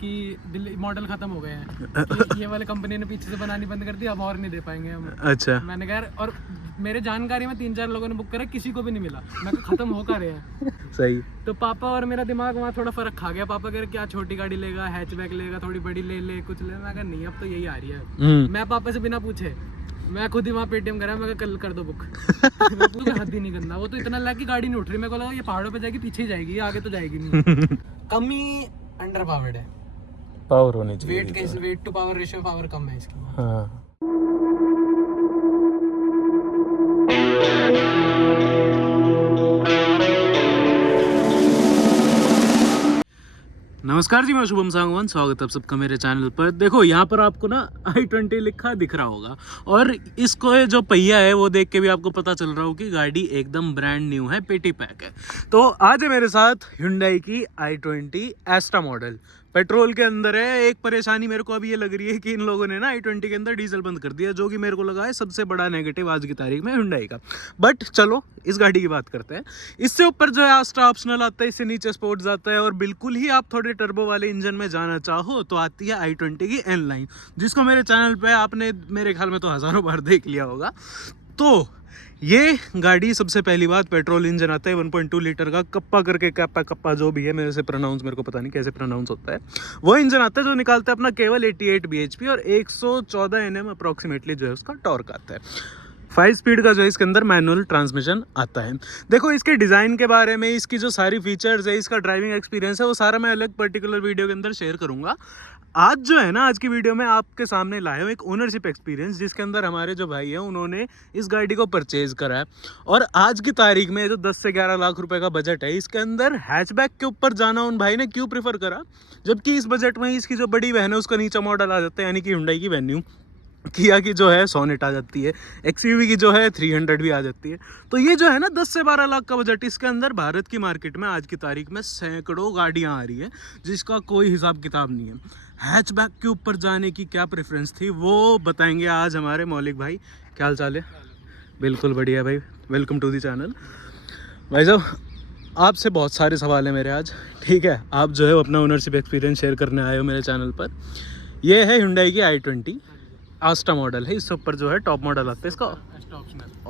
कि मॉडल खत्म हो गए हैं कि ये वाले कंपनी ने पीछे से बनानी बंद कर दी, अब और नहीं दे पाएंगे हम। अच्छा। मैंने कहा यार, और मेरे जानकारी में 3-4 लोगों ने बुक करा, किसी को भी नहीं मिला। मैं कहा खत्म हो कर रहे हैं। सही। तो पापा और मेरा दिमाग वहाँ थोड़ा फर्क खा गया। पापा कह रहे क्या छोटी गाड़ी लेगा, हैचबैक लेगा, थोड़ी बड़ी ले ले, कुछ ले। मैं कहा नहीं, अब तो यही आ रही है। मैं पापा से बिना पूछे मैं खुद ही वहाँ पेटीएम करा, मैं कल कर दो बुक। मैं हद ही नहीं करना, वो तो इतना लगा कि गाड़ी नहीं उठ रही। मेरे को लगा ये पहाड़ों पे जाएगी, पीछे ही जाएगी, आगे तो जाएगी नहीं। कम ही अंडर पावर्ड है, पावर होनी चाहिए। Weight to power ratio power कम है इसकी। हाँ। नमस्कार जी, मैं शुभम सांगवान, स्वागत है आप सबका मेरे चैनल पर। देखो यहाँ पर आपको ना i20 लिखा दिख रहा होगा, और इसको जो पहिया है वो देख के भी आपको पता चल रहा हो कि गाड़ी एकदम ब्रांड न्यू है, पेटी पैक है। तो आज है मेरे साथ Hyundai की i20 एस्टा मॉडल, पेट्रोल के अंदर है। एक परेशानी मेरे को अभी ये लग रही है कि इन लोगों ने ना i20 के अंदर डीजल बंद कर दिया, जो कि मेरे को लगा है सबसे बड़ा नेगेटिव आज की तारीख में Hyundai का। बट चलो इस गाड़ी की बात करते हैं। इससे ऊपर जो है एस्टा ऑप्शनल आता है, इससे नीचे स्पोर्ट्स आता है, और बिल्कुल ही आप थोड़े टर्बो वाले इंजन में जाना चाहो तो आती है i20 की एन लाइन, जिसको मेरे चैनल पे आपने मेरे ख्याल में तो हज़ारों बार देख लिया होगा। तो ये गाड़ी सबसे पहली बात पेट्रोल इंजन आता है 1.2 लीटर का, कप्पा करके कप्पा जो भी है, मेरे को पता नहीं कैसे प्रोनाउंस होता है, वो इंजन आता है जो निकालता है अपना केवल 88 bhp और 114 Nm अप्रॉक्सीमेटली जो है उसका टॉर्क आता है। 5 स्पीड का जो है इसके अंदर मैनुअल ट्रांसमिशन आता है। देखो इसके डिज़ाइन के बारे में, इसकी जो सारी फीचर्स है, इसका ड्राइविंग एक्सपीरियंस है, वो सारा मैं अलग पर्टिकुलर वीडियो के अंदर शेयर करूंगा। आज जो है ना, आज की वीडियो में आपके सामने लाया हूँ एक ओनरशिप एक्सपीरियंस, जिसके अंदर हमारे जो भाई हैं उन्होंने इस गाड़ी को परचेज करा है। और आज की तारीख में जो 10 से 11 लाख रुपए का बजट है, इसके अंदर हैचबैक के ऊपर जाना उन भाई ने क्यों प्रीफर करा, जबकि इस बजट में इसकी जो बड़ी बहन है उसका नीचा मॉडल आ जाता है, यानी कि Hyundai की वेन्यू, किया की जो है सोनेट आ जाती है, XUV की जो है 300 भी आ जाती है। तो ये जो है ना 10 से 12 लाख का बजट, इसके अंदर भारत की मार्केट में आज की तारीख में सैकड़ों गाड़ियां आ रही है, जिसका कोई हिसाब किताब नहीं है। हैचबैक के ऊपर जाने की क्या प्रेफरेंस थी वो बताएंगे आज हमारे मौलिक भाई। क्या हाल चाल है? बिल्कुल बढ़िया भाई, वेलकम टू दी चैनल। भाई साहब, आपसे बहुत सारे सवाल हैं मेरे आज, ठीक है? आप जो है अपना ओनरशिप एक्सपीरियंस शेयर करने आए हो मेरे चैनल पर। ये है Hyundai की i20 एस्टा मॉडल है, इससे ऊपर जो है टॉप मॉडल आता है इसका,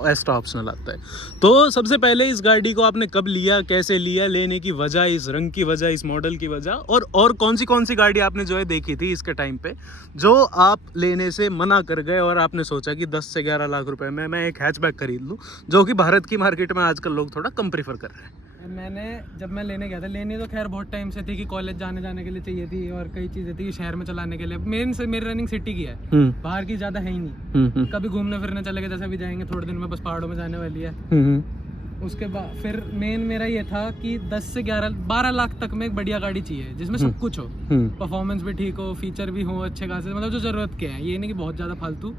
एस्टा ऑप्शनल आता है। तो सबसे पहले इस गाड़ी को आपने कब लिया, कैसे लिया, लेने की वजह, इस रंग की वजह, इस मॉडल की वजह, और कौन सी गाड़ी आपने जो है देखी थी इसके टाइम पे जो आप लेने से मना कर गए और आपने सोचा कि 10 से 11 लाख रुपए में मैं एक हैचबैक खरीद लूँ, जो कि भारत की मार्केट में आजकल लोग थोड़ा कम प्रीफर कर रहे हैं। मैंने जब मैं लेने गया था, लेने तो खैर बहुत टाइम से थी कि कॉलेज जाने के लिए चाहिए थी, और कई चीज़ें थी कि शहर में चलाने के लिए। मेरी रनिंग सिटी की है, बाहर की ज़्यादा है ही नहीं। कभी घूमने फिरने चले गए, जैसे भी जाएंगे थोड़े दिन में, बस पहाड़ों में जाने वाली है। उसके बाद फिर मेन मेरा ये था कि 10 से 12 लाख तक में एक बढ़िया गाड़ी चाहिए जिसमें सब कुछ हो, परफॉर्मेंस भी ठीक हो, फीचर भी हो अच्छे खासे, मतलब जो जरूरत के हैं, ये नहीं कि बहुत ज़्यादा फालतू।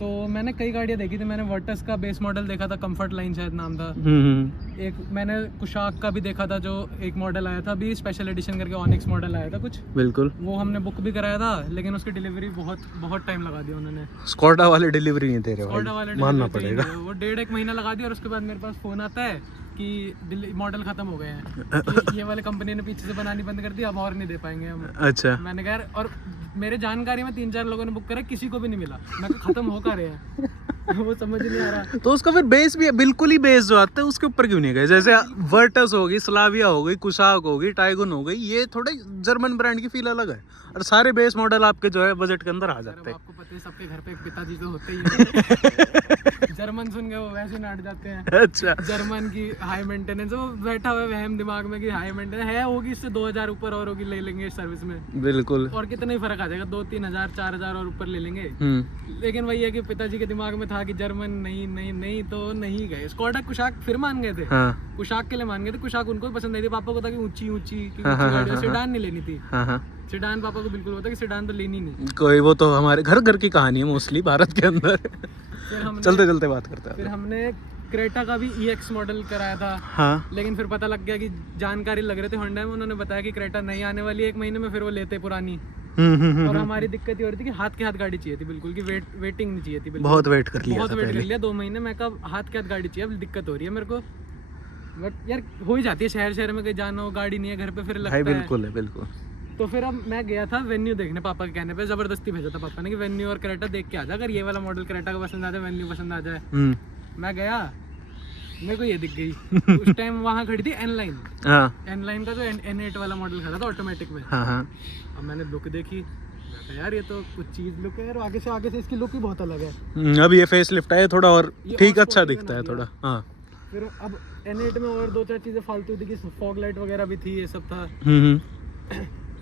तो मैंने कई गाड़ियाँ देखी थी। मैंने वर्टस का बेस मॉडल देखा था, कंफर्ट लाइन शायद नाम था। एक मैंने कुशाक का भी देखा था, जो एक मॉडल आया था अभी स्पेशल एडिशन करके, ऑनिक्स मॉडल आया था कुछ, बिल्कुल वो हमने बुक भी कराया था, लेकिन उसकी डिलीवरी बहुत टाइम लगा दिया उन्होंने। स्कॉडा वाले डिलीवरी नहीं दे रहे, स्कॉडा वाले मानना पड़ेगा। वो 1.5 महीना लगा दिया, और उसके बाद मेरे पास फोन आता है कि मॉडल खत्म हो गए हैं कि ये वाले कंपनी ने पीछे से बनानी बंद कर दी, अब और नहीं दे पाएंगे हम। अच्छा। मैंने कहा, और मेरे जानकारी में 3-4 लोगों ने बुक करा, किसी को भी नहीं मिला। मैं खत्म हो कर रहे हैं। वो समझ नहीं आ रहा। तो उसका फिर बेस भी बिल्कुल ही बेस जो आता है उसके ऊपर क्यों नहीं गए? जैसे वर्टस होगी, स्लाविया हो गई, कुशाक होगी, टाइगन हो गई, ये थोड़े जर्मन ब्रांड की फील अलग है, और सारे बेस मॉडल आपके जो है बजट के अंदर आ जाते हैं। आपको पता है सबके घर पे एक पिताजी तो होते ही हैं। जर्मन सुन के वो वैसे नाट जाते हैं। अच्छा। जर्मन की हाई मेंटेनेंस, वो बैठा हुआ वहम दिमाग में कि हाई मेंटेनेंस है, होगी इससे 2000 ऊपर और होगी, ले लेंगे सर्विस में। बिल्कुल। और कितना ही फर्क आ जाएगा, 2-3 हजार 4 हजार और ऊपर ले लेंगे। लेकिन वही है कि पिताजी के दिमाग में था कि जर्मन नहीं तो नहीं गए। स्कॉडा कुशाक फिर मान गए थे। हाँ। कुशाक के लिए मान गए थे, कुशाक उनको भी पसंद नहीं थी। पापा को था कि ऊंची गाड़ी, सेडान नहीं लेनी थी। सेडान पापा को बिल्कुल होता कि सेडान तो लेनी नहीं कोई, वो तो हमारे घर की कहानी है मोस्टली भारत के अंदर। चलते बात करते हैं। फिर हमने क्रेटा का भी EX मॉडल कराया था। हाँ। लेकिन फिर पता लग गया कि जानकारी लग रहे थे होंडा में, उन्होंने बताया कि क्रेटा नहीं आने वाली 1 महीने में, फिर वो लेते पुरानी। और हमारी दिक्कत ये हो रही थी कि हाथ के हाथ गाड़ी चाहिए थी बिल्कुल, कि वेटिंग नहीं चाहिए थी। बहुत वेट कर लिया 2 महीने। मैं कब हाथ के हाथ गाड़ी चाहिए, अब दिक्कत हो रही है मेरे को। बट यार हो ही जाती है, शहर में कहीं जाना हो, गाड़ी नहीं है घर पे, फिर लगता है। बिल्कुल। तो फिर अब मैं गया था वेन्यू देखने, पापा के कहने पे जबरदस्ती भेजा था पापा ने कि वेन्यू और क्रेटा देख के आ जा, अगर ये वाला मॉडल क्रेटा को पसंद आ जाए वेन्यू पसंद आ जाए। मैं गया, मेरे को ये दिख गई। उस टाइम वहाँ खड़ी थी एन लाइन का जो N8 वाला मॉडल खड़ा था ऑटोमेटिक में। अब मैंने लुक देखी, यार ये तो कुछ चीज लुक है यार, आगे से इसकी लुक ही बहुत अलग है। अब ये फेस लिफ्ट है थोड़ा और ठीक अच्छा दिखता है थोड़ा। हाँ फिर अब N8 में और 2-4 चीजें फालतू दिखी, फॉग लाइट वगैरह भी थी, ये सब था।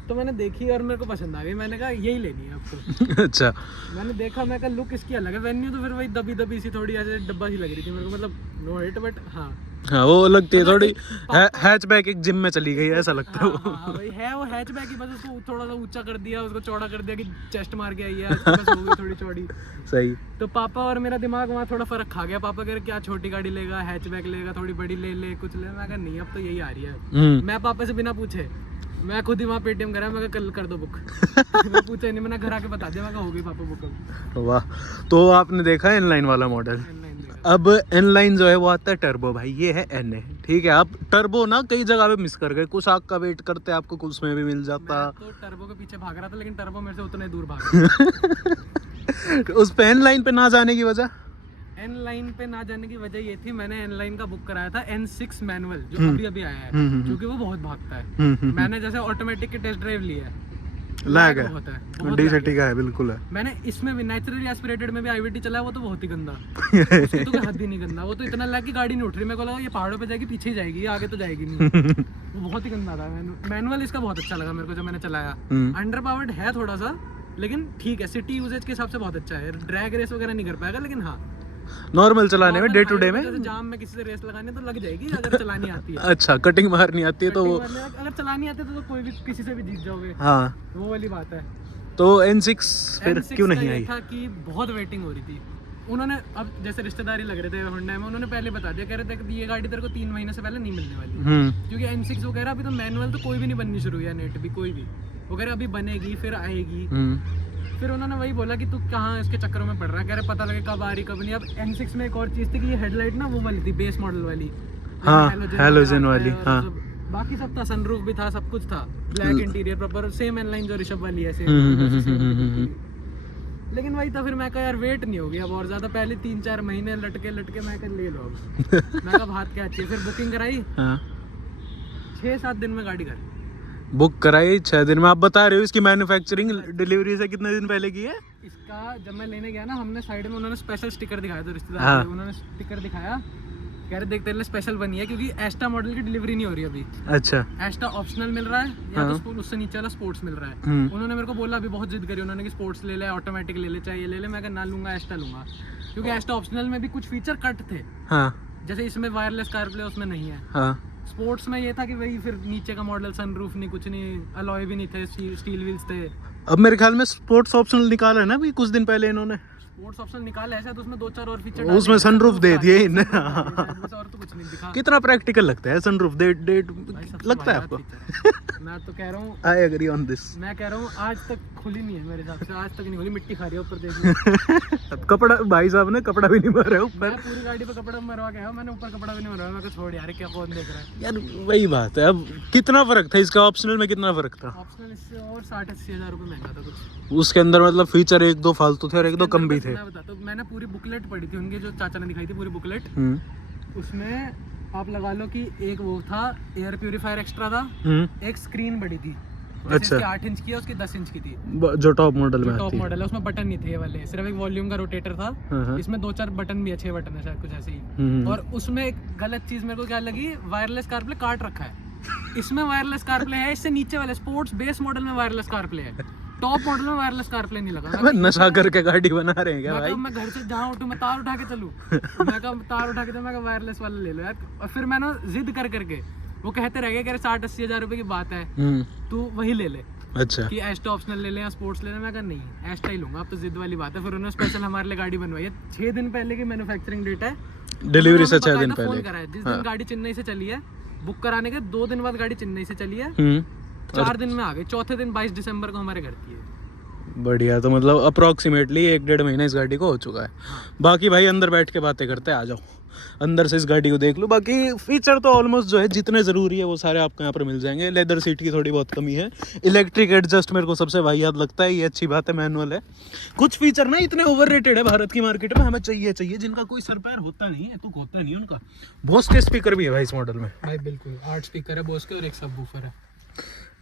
तो मैंने देखी और मेरे को पसंद आ गई, मैंने कहा यही लेनी है आपको। अच्छा। मैंने देखा, मैं कहा लुक इसकी अलग है। वेन्यू तो फिर वही दबी सी थोड़ी ऐसे डब्बा सी लग रही थी मेरे को, मतलब नो हिट बट हाँ वो लगती है थोड़ी हैचबैक, एक जिम में चली गई ऐसा लगता है। वही है, वो हैचबैक ही, बस उसको थोड़ा सा ऊंचा कर दिया, उसको चौड़ा कर दिया कि चेस्ट मार के आई है, बस हो गई थोड़ी चौड़ी। सही। तो पापा और मेरा दिमाग वहाँ थोड़ा फर्क खा गया। पापा कह रहे क्या छोटी गाड़ी लेगा, हैचबैक लेगा, थोड़ी बड़ी ले कुछ ले। मैं कहा नहीं, अब तो यही आ रही है। मैं पापा से बिना पूछे मैं खुद ही वहाँ पेटीएम करा, मैं कल कर दो बुक। मैं पूछा नहीं, मैंने घर आके बता दिया, मैं कहा हो गई पापा बुक। वाह। तो आपने देखा इनलाइन वाला मॉडल। अब इनलाइन जो है वो आता है टर्बो भाई, ये है NA। ठीक है, आप टर्बो ना कई जगह पे मिस कर गए, कुछ आग का वेट करते आपको कुछ में भी मिल जाता। मैं तो टर्बो के पीछे भाग रहा था, लेकिन टर्बो मेरे से उतने दूर भाग रहा। उस पे इनलाइन पे ना जाने की वजह? एन लाइन पे ना जाने की वजह ये थी, मैंने एन लाइन का बुक कराया था N6 मैनुअल, जो अभी आया है, क्योंकि वो बहुत भागता है। मैंने जैसे ऑटोमेटिक की टेस्ट ड्राइव लिया है, लैग है, डीसीटी का है, बिल्कुल है। मैंने इसमें भी नेचुरली एस्पिरेटेड में भी IVT चला है, वो तो बहुत ही गंदा। उसकी तो हद ही नहीं गंदा, वो तो इतना लैग की गाड़ी नहीं उठ रही। मेरे को लगा ये पहाड़ों पे जाएगी, पीछे ही जाएगी, आगे तो जाएगी नहीं। वो बहुत ही गंदा था। मैनुअल इसका बहुत अच्छा लगा मेरे को जब मैंने चलाया। अंडर पावर्ड है थोड़ा सा, लेकिन ठीक है, सिटी यूजेज के हिसाब से बहुत अच्छा है। ड्रैग रेस वगैरह नहीं कर पाएगा, लेकिन हाँ नॉर्मल चलाने में, डे टू डे में जैसे जाम में किसी से रेस लगानी तो लग जाएगी, अगर चलानी आती है। अच्छा, कटिंग मारनी आती है तो वो, अगर चलानी आती है तो कोई भी किसी से भी जीत जाओगे। हाँ, वो वाली बात है। तो N6 फिर क्यों नहीं आई? था कि बहुत वेटिंग हो रही थी। उन्होंने अब जैसे रिश्तेदारी लग रहे थे होंडा में, उन्होंने पहले बता दिया, कह रहे थे कि ये गाड़ी तेरे को 3 महीने से पहले नहीं मिलने वाली, क्योंकि N6 वगैरह अभी तो मैनुअल तो कोई भी नहीं बननी शुरू हुई है, नेट भी कोई भी वगैरह अभी बनेगी, फिर आएगी। फिर उन्होंने वही बोला कि तू कहाँ इसके चक्करों में पड़ रहा है, कह रहे पता लगे कब आ रही कब नहीं। अब N6 में एक और चीज़ थी कि ये हेडलाइट ना वो वाली थी, बेस मॉडल वाली, हाँ, हैलोजन वाली, हाँ। बाकी सब था, सनरूफ भी था, सब कुछ था, ब्लैक इंटीरियर प्रॉपर, सेम एनलाइन जो ऋषभ वाली है, सेम। लेकिन वही था, फिर मैं कहा यार वेट नहीं होगी अब और ज़्यादा, पहले 3-4 महीने लटके मैं कहा ले लो अब। मैं कहा बात क्या अच्छी है। फिर बुकिंग कराई, 6-7 दिन में गाड़ी घर बुक कराई, 6 दिन में। आप बता रहे हो इसकी मैन्युफैक्चरिंग डिलीवरी से कितने दिन पहले की है? इसका जब मैं लेने गया ना, हमने साइड में उन्होंने स्पेशल स्टिकर दिखाया था रिश्तेदार, उन्होंने स्टिकर दिखाया, कह रहे देख तेरे लिए स्पेशल बनी है, क्योंकि एस्टा मॉडल की डिलीवरी नहीं हो रही अभी। अच्छा, एस्टा ऑप्शनल मिल रहा है, या तो उससे नीचे वाला स्पोर्ट्स मिल रहा है। उन्होंने मेरे को बोला, अभी बहुत जिद करी उन्होंने कि स्पोर्ट्स ले ले, ऑटोमेटिक ले ले, चाहिए ले ले। मैं ना लूंगा, एस्टा लूंगा, क्योंकि एस्टा ऑप्शनल में भी कुछ फीचर कट थे, जैसे इसमें वायरलेस कारप्ले उसमें नहीं है। स्पोर्ट्स में ये था कि वही फिर नीचे का मॉडल, सनरूफ नहीं, कुछ नहीं, अलॉय भी नहीं थे, स्टील व्हील्स थे। अब मेरे ख्याल में स्पोर्ट्स ऑप्शनल निकाला है ना अभी कुछ दिन पहले इन्होंने, स्पोर्ट्स ऑप्शन निकाला है, तो उसमें 2-4 और फीचर, उसमें सनरूफ दे दिए और तो कुछ नहीं दिखा। कितना प्रैक्टिकल लगता है सनरूफ दे लगता है आपको? मैं तो कह रहा हूँ, आई एग्री ऑन दिस। मैं कह रहा हूँ आज तक खुली नहीं है मेरे हिसाब से, आज तक नहीं खुली, मिट्टी खा रही है ऊपर देखिए। कपड़ा भाई साहब ने कपड़ा भी नहीं मारा ऊपर, पूरी गाड़ी पे कपड़ा मरवा के आया, मैंने ऊपर कपड़ा भी नहीं मरवाया। मैं छोड़ यार, क्या कौन देख रहा है यार, वही बात है। अब कितना फर्क था इसका ऑप्शनल में, कितना फर्क था? ऑप्शनल इससे और 60-80 हज़ार रुपये महंगा था कुछ। उसके अंदर मतलब फीचर 1-2 फालतू थे और 1-2 कम भी थे। मैं बताता हूँ, मैंने पूरी बुकलेट पढ़ी थी उनके, जो चाचा ने दिखाई थी पूरी बुकलेट। उसमें आप लगा लो कि एक वो था, एयर प्यूरीफायर एक्स्ट्रा था, एक स्क्रीन बड़ी थी, अच्छा 8 इंच की है, उसकी 10 इंच की थी, जो टॉप मॉडल में टॉप मॉडल है। उसमें बटन नहीं थे ये वाले, सिर्फ एक वॉल्यूम का रोटेटर था। इसमें 2-4 बटन भी, 6 बटन है शायद, कुछ ऐसे ही। और उसमें एक गलत चीज मेरे को क्या लगी, वायरलेस कारप्ले काट रखा है। इसमें वायरलेस कारप्ले है, इससे नीचे वाले स्पोर्ट्स बेस मॉडल में वायरलेस कारप्ले है, टॉप मॉडल में वायरलेस कारप्ले नहीं लगा। नशा करके गाड़ी बना रहे हैं क्या भाई? मैं घर से जहाँ उठूँ मैं तार उठा के चलूँ, मैं कहा तार उठा के तो मैं कहा वायरलेस वाला ले लो यार। और फिर मैं ना जिद करके, वो कहते रह गए कि 60-80 हज़ार रुपए की बात है, तू वही ले ले। अच्छा, कि एस्टा ऑप्शनल ले लें या स्पोर्ट्स ले लें। मैं कहा नहीं, एस्टा ही लूंगा, अब तो जिद वाली बात है। फिर उन्होंने स्पेशल हमारे लिए गाड़ी बनवाई है, 6 दिन पहले की मैन्युफैक्चरिंग डेट है, डिलीवरी से 6 दिन पहले। जिस दिन गाड़ी चेन्नई से चली है, बुक कराने के 2 दिन बाद गाड़ी चेन्नई से चली है, 4 दिन में आ गई, चौथे दिन 22 दिसंबर को हमारे घर की है। बढ़िया। तो मतलब अप्रोक्सीमेटली 1-1.5 महीना इस गाड़ी को हो चुका है। बाकी भाई अंदर बैठ के बातें करते हैं, आ जाओ अंदर से इस गाड़ी को देख लो। बाकी फीचर तो ऑलमोस्ट जो है जितने ज़रूरी है वो सारे आपको यहाँ पर मिल जाएंगे। लेदर सीट की थोड़ी बहुत कमी है। इलेक्ट्रिक एडजस्ट मेरे को सबसे वाहियात लगता है, ये अच्छी बात है। मैनुअल है। कुछ फीचर ना इतने ओवररेटेड है भारत की मार्केट में, हमें चाहिए जिनका कोई सर पैर होता नहीं है, तो होता नहीं उनका। बोस के स्पीकर भी है भाई इस मॉडल में भाई बिल्कुल 8 स्पीकर है बोस के और एक सबवूफर है।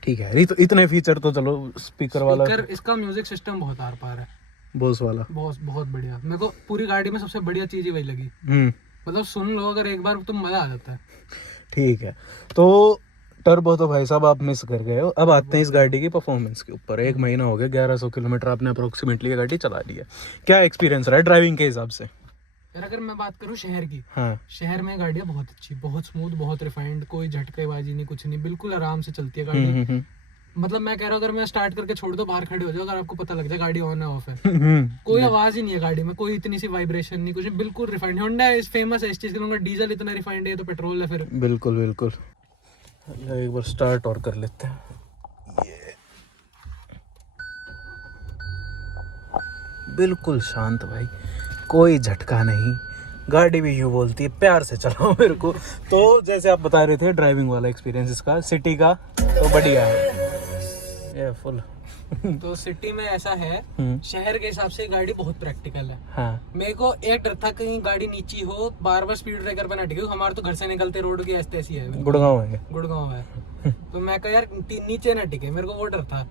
ठीक है, तो इतने फीचर तो चलो स्पीकर वाला। इसका म्यूजिक सिस्टम बहुत आर पार है बोस वाला, बहुत बढ़िया। मेरे को पूरी गाड़ी में सबसे बढ़िया चीज ही वही लगी। मतलब सुन लो अगर एक बार तो मजा आ जाता है। ठीक है, तो टर्बो तो भाई साहब आप मिस कर गए हो। अब आते हैं इस गाड़ी की परफॉर्मेंस के ऊपर। 1 महीना हो गया, 1100 किलोमीटर आपने अप्रोक्सीमेटली ये गाड़ी चला ली है। क्या एक्सपीरियंस रहा है ड्राइविंग के हिसाब से? यार अगर मैं बात करूँ शहर की, हाँ, शहर में गाड़ियाँ बहुत अच्छी, बहुत स्मूथ, बहुत रिफाइंड, कोई झटकेबाजी नहीं, कुछ नहीं, बिल्कुल आराम से चलती है गाड़ी। मतलब मैं कह रहा हूँ अगर मैं स्टार्ट करके छोड़ दो, बाहर खड़े हो जाओ, अगर आपको पता लग जाए गाड़ी ऑन है ऑफ है, कोई आवाज ही नहीं है गाड़ी में, कोई इतनी सी वाइब्रेशन नहीं, कुछ नहीं, बिल्कुल रिफाइंड। होंडा इज फेमस है इस चीज के लिए, डीजल इतना रिफाइंड है, तो पेट्रोल है फिर। बिल्कुल बिल्कुल। एक बार स्टार्ट और कर लेते हैं। ये बिल्कुल शांत भाई, कोई झटका नहीं, गाड़ी भी यूँ बोलती है प्यार से चलाओ मेरे को। तो जैसे आप बता रहे थे ड्राइविंग वाला एक्सपीरियंस इसका सिटी का तो बढ़िया है ये फुल। तो सिटी में ऐसा है, शहर के हिसाब से गाड़ी बहुत प्रैक्टिकल है। हाँ। मेरे को एक डर था कहीं गाड़ी नीची हो, बार बार स्पीड ब्रेकर पे ना टिके। हमारे तो घर से निकलते रोड की ऐसी है, गुड़गांव है तो मैं कहा यार नीचे ना टिके, मेरे को वो डर था।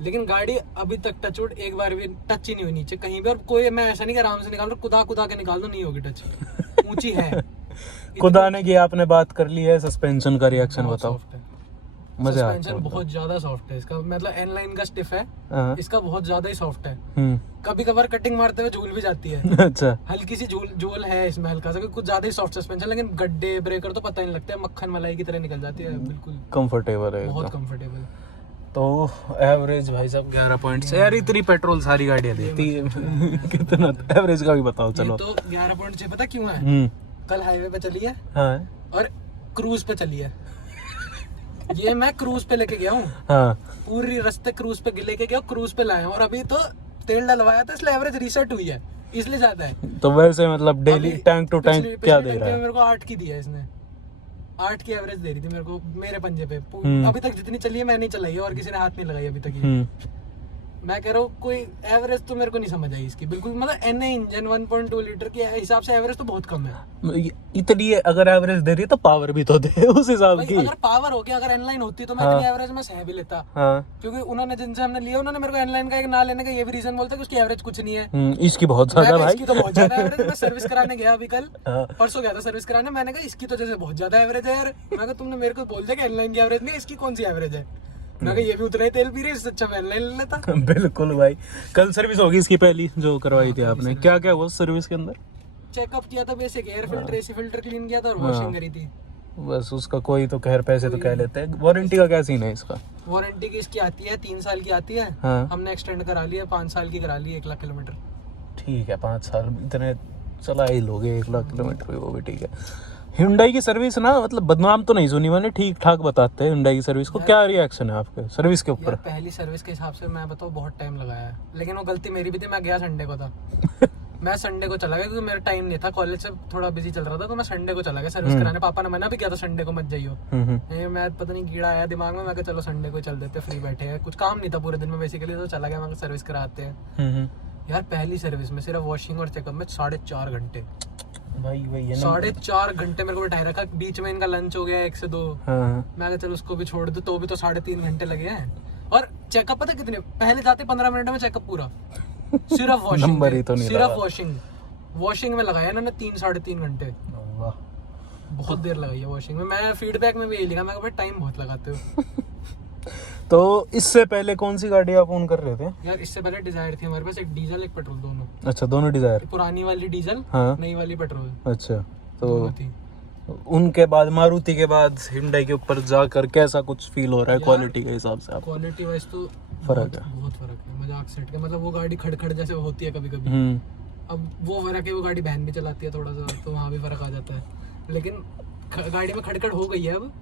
लेकिन गाड़ी अभी तक टचवुड एक बार भी टच ही नहीं हुई नीचे कहीं भी। और कोई मैं ऐसा नहीं कि आराम से निकाल रहा, कुदा के निकाल दो, नहीं होगी टच। ऊंची है कुदाने की। आपने बात कर ली है, सस्पेंशन का रिएक्शन बताओ। मजा आता है, सस्पेंशन बहुत ज्यादा सॉफ्ट है इसका। मतलब एन लाइन का स्टिफ है, इसका बहुत ज्यादा ही सॉफ्ट है। कभी कभार कटिंग मारते हुए झूल भी जाती है। अच्छा, हल्की सी झूल है इसमें, हल्का सा, कुछ ज्यादा ही सॉफ्ट सस्पेंशन। लेकिन गड्ढे ब्रेकर तो पता नहीं लगता है, मक्खन मलाई की तरह निकल जाती है। बिल्कुल कंफर्टेबल है, बहुत कंफर्टेबल। तो एवरेज भाई साहब 11 पॉइंट से, यार इतनी पेट्रोल सारी गाड़ियां देती है कितना एवरेज का भी बताओ चलो। तो 11 पॉइंट से पता क्यों है? कल हाईवे पे चली है। हाँ। और क्रूज पे चली है। ये मैं क्रूज पे लेके गया हूँ। हाँ। पूरी रास्ते क्रूज पे लेके गया, क्रूज पे लाया हूँ। और अभी तो तेल डलवाया था, इसलिए एवरेज रीसेट हुई है, इसलिए ज्यादा है। तो वैसे मतलब डेली टैंक टू टैंक क्या दे रहा है? मेरे को 8 की दिया इसने, 8 की एवरेज दे रही थी मेरे को मेरे पंजे पे। अभी तक जितनी चली है मैंने ही चलाई है, और किसी ने हाथ नहीं लगाई अभी तक। मैं कह रहा हूँ कोई एवरेज तो मेरे को नहीं समझ आई इसकी बिल्कुल। मतलब एनए इंजन 1.2 लीटर के हिसाब से एवरेज तो बहुत कम है। इतनी अगर एवरेज दे रही है तो पावर भी तो दे उस हिसाब की। अगर पावर हो गया, अगर एनलाइन होती तो मैं इतनी एवरेज में सह भी लेता। क्योंकि उन्होंने जिनसे हमने लिया, उन्होंने मेरे को एनलाइन का एक ना लेने का ये भी रीजन बोलता है कि उसकी एवरेज कुछ नहीं है। इसकी बहुत ज्यादा भाई, इसकी तो बहुत ज्यादा एवरेज। मैं सर्विस कराने गया अभी कल, परसों गया था सर्विस कराने। मैंने कहा इसकी तो जैसे बहुत ज्यादा एवरेज है यार। मैं कहा तुमने मेरे को बोल दिया कि एनलाइन की एवरेज नहीं, इसकी कौन सी एवरेज है? मैं कहा ये भी उतना ही तेल पी रही है, इससे अच्छा मैं एनलाइन ले लेता। बिल्कुल भाई। कल सर्विस होगी इसकी पहली जो करवाई थी आपने, क्या क्या हुआ सर्विस के अंदर? चेकअप किया था, basic air filter, AC filter clean किया था और वॉशिंग करी थी बस। उसका कोई तो खैर पैसे तो कह लेते हैं। वारंटी का क्या सीन है इसका? वारंटी की इसकी आती है 3 साल की आती है। हाँ। हमने एक्सटेंड करा लिया, 5 साल की करा ली, 1 लाख किलोमीटर। ठीक है, 5 साल इतने चला ही लोगे, 1 लाख किलोमीटर वो भी ठीक है। Hyundai की सर्विस ना, मतलब बदनाम तो नहीं सुनी मैंने, ठीक ठाक बताते हैं Hyundai की सर्विस को। क्या रिएक्शन है आपके सर्विस के ऊपर? पहली सर्विस के हिसाब से मैं बताऊँ बहुत टाइम लगाया है, लेकिन वो गलती मेरी भी थी। मैं गया संडे को था मैं संडे को चला गया क्योंकि मेरा टाइम नहीं था, कॉलेज से थोड़ा बिजी चल रहा था, तो मैं संडे को चला गया सर्विस कराने। पापा ने मना भी किया था संडे को मत जाइयो। मैं पता नहीं कीड़ा आया दिमाग में, मैं कहा चलो संडे को चल देते, फ्री बैठे हैं, कुछ काम नहीं था पूरे दिन में बेसिकली, तो चला गया। मैं सर्विस कराते हैं यार। पहली सर्विस में सिर्फ वॉशिंग और चेकअप में 4.5 घंटे भाई। वही 4.5 घंटे मेरे को बैठाए रखा। बीच में इनका लंच हो गया 1 से 2। मैं कहा चलो उसको भी छोड़ दो, तो भी तो 3.5 घंटे लगे हैं। और चेकअप पता कितने? पहले जाते 15 मिनट में चेकअप पूरा, सिर्फ वॉशिंग नंबर ही तो नहीं, सिर्फ वॉशिंग में लगाया इन्होंने 3-3.5 घंटे। बहुत देर लगाई है वॉशिंग में। मैं फीडबैक में भी यही लिखा, मैं कहा भाई टाइम बहुत लगाते हो। तो इससे पहले कौन सी गाड़ी आप ओन कर रहे थे? यार इससे पहले डिजायर थी हमारे पास, एक डीजल एक पेट्रोल, दोनों। अच्छा, दोनों डिजायर? पुरानी वाली डीजल, हाँ, नई वाली पेट्रोल। अच्छा, तो उनके बाद मारुति के बाद Hyundai के ऊपर जाकर कैसा कुछ फील हो रहा है क्वालिटी के हिसाब से? क्वालिटी वाइज तो फर्क है, बहुत फर्क है। मजाक सेट का मतलब वो गाड़ी खड़खड़ जैसे होती है कभी कभी, अब वो फर्क है। वो गाड़ी बहन भी चलाती है थोड़ा सा, तो वहाँ भी फर्क आ जाता है। लेकिन गाड़ी में खड़खड़ हो गई है अब,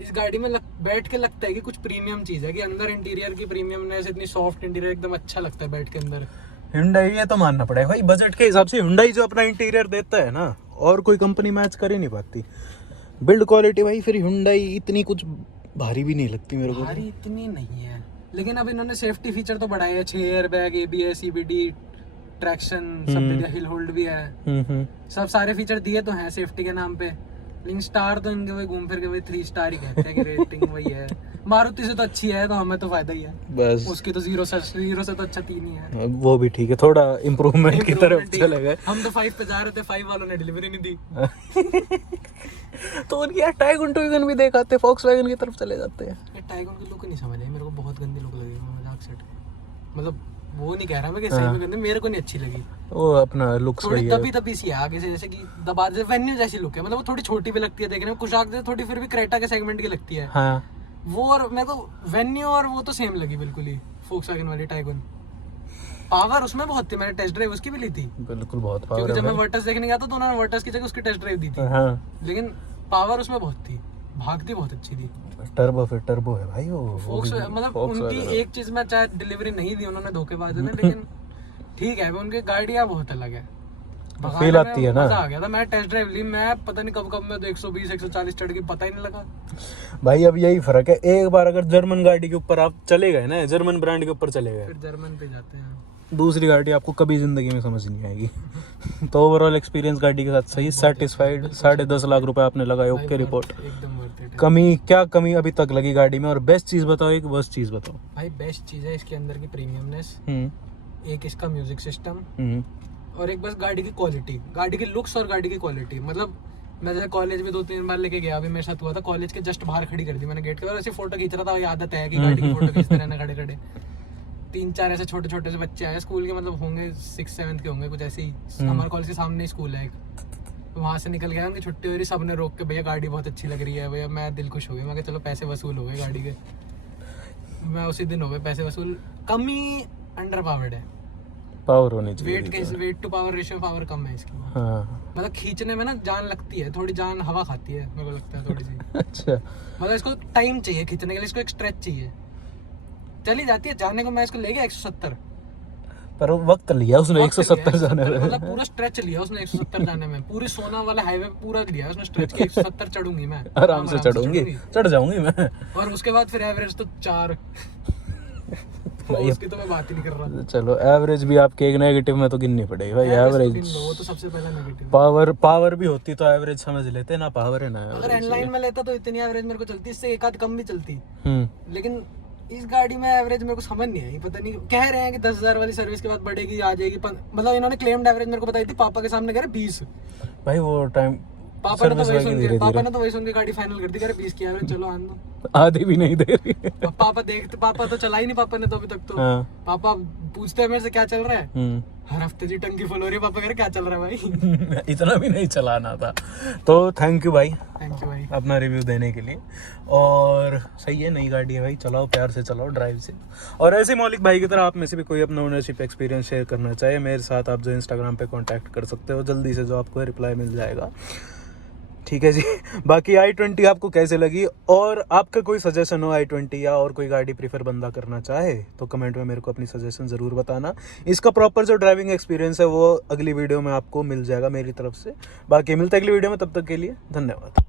इस गाड़ी में बैठ के लगता है कि कुछ प्रीमियम चीज है, कि अंदर इंटीरियर की प्रीमियमनेस, इतनी सॉफ्ट इंटीरियर, एकदम अच्छा लगता है बैठ के अंदर। Hyundai ये तो मानना पड़ेगा भाई, बजट के हिसाब से Hyundai जो अपना इंटीरियर देता है ना, और कोई कंपनी मैच कर ही नहीं पाती। बिल्ड क्वालिटी भाई फिर Hyundai इतनी कुछ भारी भी नहीं लगती मेरे को। भारी इतनी नहीं है, लेकिन अब इन्होंने सेफ्टी फीचर तो बढ़ाए हैं, 6 एयरबैग, ABS, CBD, ट्रैक्शन सब दे दिया, हिल होल्ड भी है, सब सारे फीचर दिए तो हैं सेफ्टी के नाम पे। लेकिन स्टार तो इनके वही घूम फिर के वही 3 स्टार ही कहते हैं कि रेटिंग वही है। मारुति से तो अच्छी है, तो हमें तो फायदा ही है बस, उसकी तो 0 से तो अच्छा 3 ही है। वो भी ठीक है, थोड़ा इम्प्रूवमेंट की तरफ चले गए। हम तो 5 पे जा रहे थे, 5 वालों ने डिलीवरी नहीं दी। तो उनकी यार टाइगन टूगन भी देखाते, Volkswagen की तरफ चले जाते हैं। ये टाइगन की लुक नहीं समझ आई मेरे को, बहुत गंदी लुक लगी, मजाक सेट, मतलब वो नहीं कह रहा मैं कि सही में गंदी, मेरे को नहीं अच्छी लगी। वो अपना लुक्स थोड़ी वही है। दबी सी है आगे से, जैसे कि दबा जैसे वेन्यू जैसी लुक है, मतलब वो थोड़ी छोटी भी लगती है देखने में, कुछ आगे थोड़ी फिर भी क्रेटा के सेगमेंट की लगती है। हाँ वो और मैं तो वेन्यू और वो तो सेम लगी बिल्कुल ही, Volkswagen वाली टाइगन। पावर उसमें बहुत थी, मैंने टेस्ट ड्राइव उसकी भी ली थी, बिल्कुल बहुत क्योंकि पावर जब है मैं वर्टस देखने गया था तो उन्होंने वर्टस की जगह उसकी टेस्ट ड्राइव दी थी। हाँ, लेकिन पावर उसमें बहुत थी, भागती बहुत अच्छी थी। टर्बो फिर टर्बो है भाई वो मतलब उनकी एक चीज में चाहे डिलीवरी नहीं दी उन्होंने धोखेबाज ने, लेकिन ठीक है उनकी गाड़ियां बहुत अलग है, फील आती है ना। मजा आ गया था। मैं टेस्ट ड्राइव ली, मैं पता नहीं कब मैं तो 120 140 चढ़ गई, पता ही नहीं लगा भाई। अब यही फर्क है, एक बार अगर जर्मन गाड़ी के ऊपर आप चले गए ना, जर्मन ब्रांड के ऊपर चले गए, फिर जर्मन पे जाते हैं, दूसरी गाड़ी आपको कभी जिंदगी में समझ नहीं आएगी। तो ओवरऑल एक्सपीरियंस गाड़ी के साथ सही, सेटिस्फाइड। 10.5 लाख रुपए आपने लगाए, ओके रिपोर्ट। एकदम वर्थ इट है। कमी क्या कमी अभी तक लगी गाड़ी में, और बेस्ट चीज बताओ, एक वर्स्ट चीज बताओ। भाई बेस्ट चीज है इसके अंदर की प्रीमियमनेस, एक इसका म्यूजिक सिस्टम, और एक बस गाड़ी की क्वालिटी, गाड़ी की लुक्स और गाड़ी की क्वालिटी। मतलब मैं जैसे कॉलेज में 2-3 बार लेके गया, अभी मेरे साथ हुआ था, कॉलेज के जस्ट बाहर खड़ी कर दी मैंने गेट के बाहर, ऐसे फोटो खींच रहा था, वही आदत है कि गाड़ी की फोटो खींचते रहना खड़े खड़े। 3-4 ऐसे छोटे छोटे से बच्चे आए स्कूल के, मतलब होंगे 6-7 के होंगे कुछ ऐसे ही, हमारे कॉलेज के सामने ही स्कूल है एक, वहाँ से निकल गया, उनकी छुट्टी हो रही, सबने रोक के भैया गाड़ी बहुत अच्छी लग रही है भैया, मैं दिल खुश हो गया, मैं कहा चलो पैसे वसूल हो गए गाड़ी के। मैं उसी दिन हो गए पैसे वसूल। कमी अंडर पावर्ड है, पावर होनी चाहिए, weight to power ratio power कम है इसकी। हाँ। मतलब खींचने में ना जान लगती है, थोड़ी जान हवा खाती है मेरे को लगता है थोड़ी सी। अच्छा, मतलब इसको टाइम चाहिए खींचने के लिए, इसको एक स्ट्रेच चाहिए, चली जाती है। जाने को मैं इसको ले गया 170, पर वक्त लिया उसने 170 जाने में, मतलब पूरा स्ट्रेच लिया उसने 170 जाने में, पूरी सोना वाले हाईवे पे पूरा लिया उसने स्ट्रेच के 170 चढ़ूंगी मैं, आराम से चढ़ूंगी, चढ़ जाऊंगी मैं। और उसके बाद फिर एवरेज तो 4 उसकी तो मैं बात ही नहीं कर रहा। चलो एवरेज भी आपके एक नेगेटिव में तो गिननी पड़ेगी भाई, एवरेज वो तो सबसे पहला नेगेटिव। पावर भी होती तो एवरेज समझ लेते ना, पावर है ना। अगर एनलाइन में लेता तो इतनी एवरेज मेरे को चलती, इससे एक आध कम भी चलती, लेकिन इस गाड़ी में एवरेज मेरे को समझ नहीं आई, पता नहीं कह रहे हैं कि 10,000 वाली सर्विस के बाद बढ़ेगी, आ जाएगी, मतलब इन्होंने क्लेम्ड एवरेज मेरे को बताई थी, पापा के सामने कह रहे 20। भाई वो टाइम पापा ने तो वही सुन के गाड़ी फाइनल कर दी, कह रहे 20 की एवरेज, चलो आन दो, आधी भी नहीं दे रही। पापा तो चला ही नहीं, पापा ने तो अभी तक तो। पापा पूछते हैं मेरे से क्या चल रहा है, हर हफ्ते जी टंकी फुल हो रही है, पापा कह रहे क्या चल रहा है भाई। इतना भी नहीं चलाना था। तो थैंक यू भाई अपना रिव्यू देने के लिए। और सही है, नई गाड़ी है भाई, चलाओ प्यार से, चलाओ ड्राइव से। और ऐसे मौलिक भाई की तरह आप में से भी कोई अपना ओनरशिप एक्सपीरियंस शेयर करना चाहे मेरे साथ, आप जो इंस्टाग्राम पे कांटेक्ट कर सकते हो, जल्दी से जो आपको रिप्लाई मिल जाएगा, ठीक है जी। बाकी i20 आपको कैसे लगी, और आपका कोई सजेशन हो i20 या और कोई गाड़ी प्रीफर बंदा करना चाहे तो कमेंट में मेरे को अपनी सजेशन ज़रूर बताना। इसका प्रॉपर जो ड्राइविंग एक्सपीरियंस है वो अगली वीडियो में आपको मिल जाएगा मेरी तरफ से। बाकी मिलते हैं अगली वीडियो में, तब तक के लिए धन्यवाद।